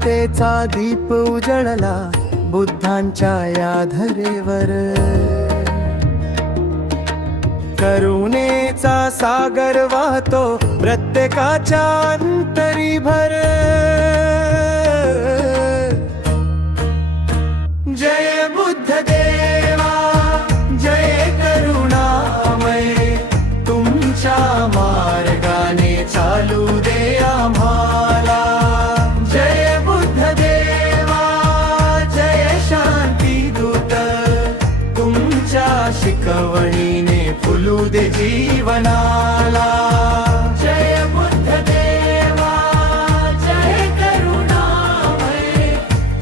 मानवतेचा दीप उजळला बुद्धांच्या या धरेवर. करुणेचा सागर वाहतो प्रत्येकाच्या अंतरी भर. जय बुद्ध देवा, जय करुणामय, तुमच्या मार्गाने चालू दे आम्हाला. जय बुद्ध देवा, जय शांती दूत, तुमच्या शिकवणीने फुलू दे जीवनाला. जय बुद्ध देवा, जय करुणामय,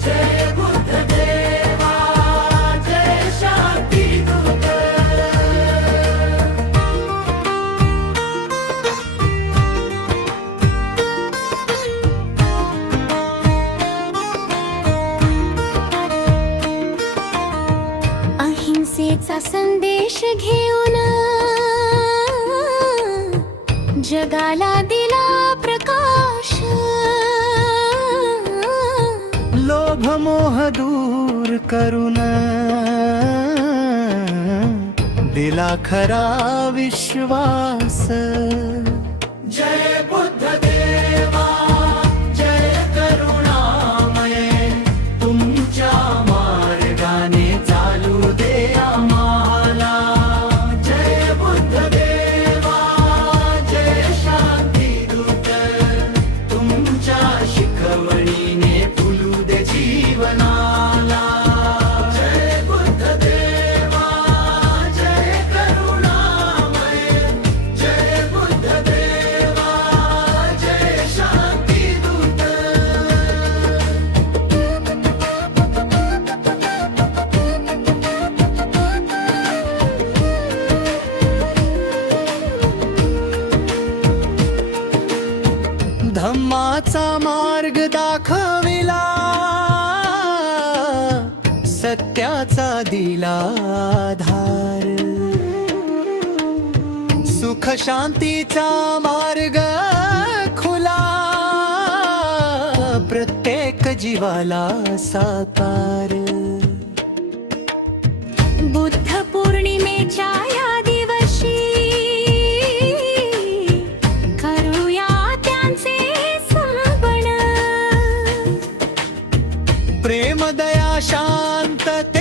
जय बुद्ध देवा, जय शांती दूत. अहिंसेचा संदेश घेऊन जगाला दिला प्रकाश. लोभ मोह दूर करून दिला खरा विश्वास. जय बुद्ध देवा, जय करुणामय, तुमच्या मार्गाने चालू दे आम्हाला. जय बुद्ध देवा, जय शांती दूत, तुमच्या शिकवणीने फुलू दे जीवनाला. जय बुद्ध देवा, जय करुणामय, जय बुद्ध देवा, जय शांती दूत. धम्माचा मार्ग दाखविला, सत्याचा दिला आधार. सुख शांतीचा मार्ग खुला, प्रत्येक जीवाला साकार. बुद्ध पौर्णिमेच्या या दिवशी करूया त्यांचे स्मरण. प्रेम दया शांतते